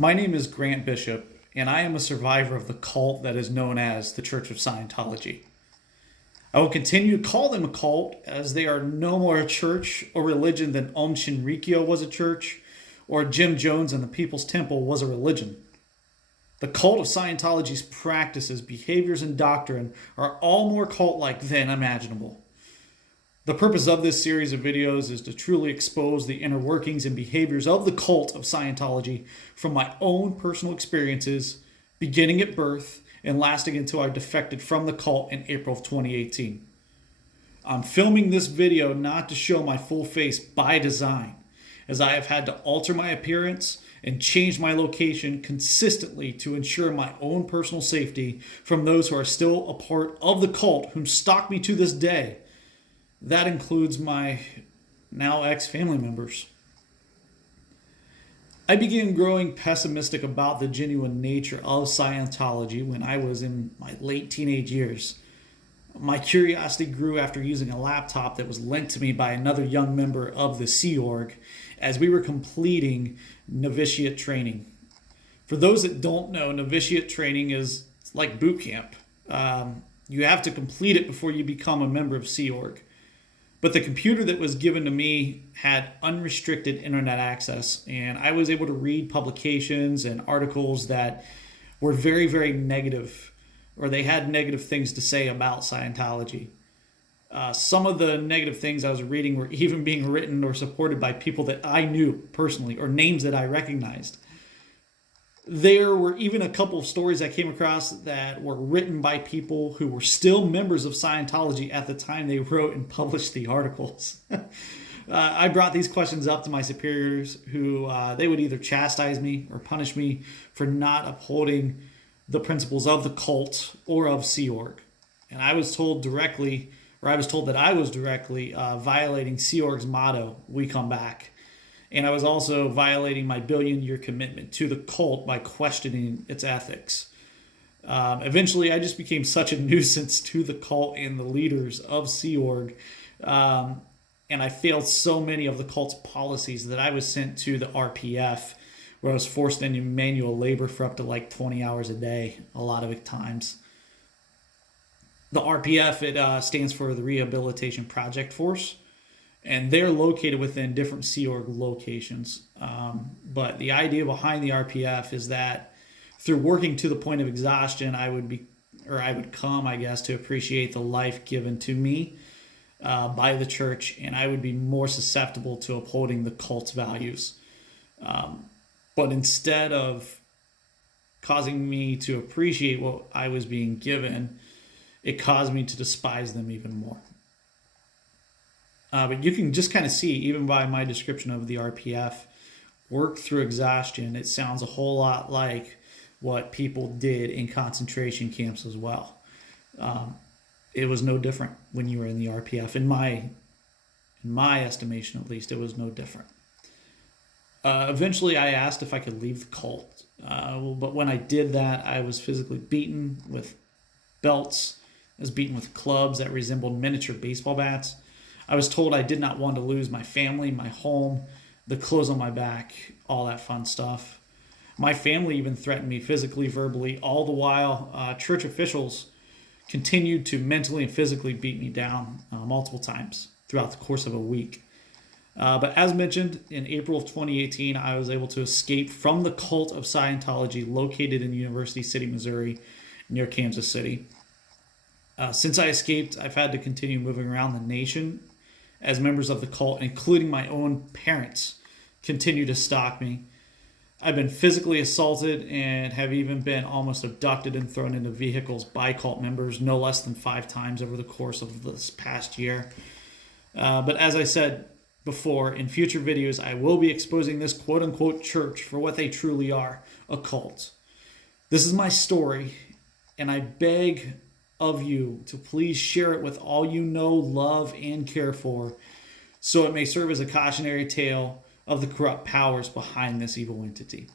My name is Grant Bishop, and I am a survivor of the cult that is known as the Church of Scientology. I will continue to call them a cult as they are no more a church or religion than Om Shinrikyo was a church or Jim Jones and the People's Temple was a religion. The cult of Scientology's practices, behaviors, and doctrine are all more cult-like than imaginable. The purpose of this series of videos is to truly expose the inner workings and behaviors of the cult of Scientology from my own personal experiences, beginning at birth and lasting until I defected from the cult in April of 2018. I'm filming this video not to show my full face by design, as I have had to alter my appearance and change my location consistently to ensure my own personal safety from those who are still a part of the cult whom stalk me to this day. That includes my now ex-family members. I began growing pessimistic about the genuine nature of Scientology when I was in my late teenage years. My curiosity grew after using a laptop that was lent to me by another young member of the Sea Org as we were completing novitiate training. For those that don't know, novitiate training is like boot camp. You have to complete it before you become a member of Sea Org. But the computer that was given to me had unrestricted internet access, and I was able to read publications and articles that were very, very negative, or they had negative things to say about Scientology. Some of the negative things I was reading were even being written or supported by people that I knew personally, or names that I recognized. There were even a couple of stories I came across that were written by people who were still members of Scientology at the time they wrote and published the articles. I brought these questions up to my superiors who they would either chastise me or punish me for not upholding the principles of the cult or of Sea Org. And I was told that I was directly violating Sea Org's motto, "We come back." And I was also violating my billion-year commitment to the cult by questioning its ethics. Eventually, I just became such a nuisance to the cult and the leaders of Sea Org, and I failed so many of the cult's policies that I was sent to the RPF, where I was forced into manual labor for up to like 20 hours a day, a lot of times. The RPF, it stands for the Rehabilitation Project Force. And they're located within different Sea Org locations. But the idea behind the RPF is that through working to the point of exhaustion, I would come, I guess, to appreciate the life given to me by the church, and I would be more susceptible to upholding the cult's values. But instead of causing me to appreciate what I was being given, it caused me to despise them even more. But you can just kind of see, even by my description of the RPF, work through exhaustion, it sounds a whole lot like what people did in concentration camps as well. It was no different when you were in the RPF. In my estimation, at least, it was no different. Eventually, I asked if I could leave the cult. But when I did that, I was physically beaten with belts. I was beaten with clubs that resembled miniature baseball bats. I was told I did not want to lose my family, my home, the clothes on my back, all that fun stuff. My family even threatened me physically, verbally, all the while church officials continued to mentally and physically beat me down multiple times throughout the course of a week. But as mentioned, in April of 2018, I was able to escape from the cult of Scientology located in University City, Missouri, near Kansas City. Since I escaped, I've had to continue moving around the nation as members of the cult, including my own parents, continue to stalk me. I've been physically assaulted and have even been almost abducted and thrown into vehicles by cult members no less than 5 times over the course of this past year. But as I said before, in future videos, I will be exposing this quote-unquote church for what they truly are, a cult. This is my story, and I beg of you to please share it with all you know, love, and care for, so it may serve as a cautionary tale of the corrupt powers behind this evil entity.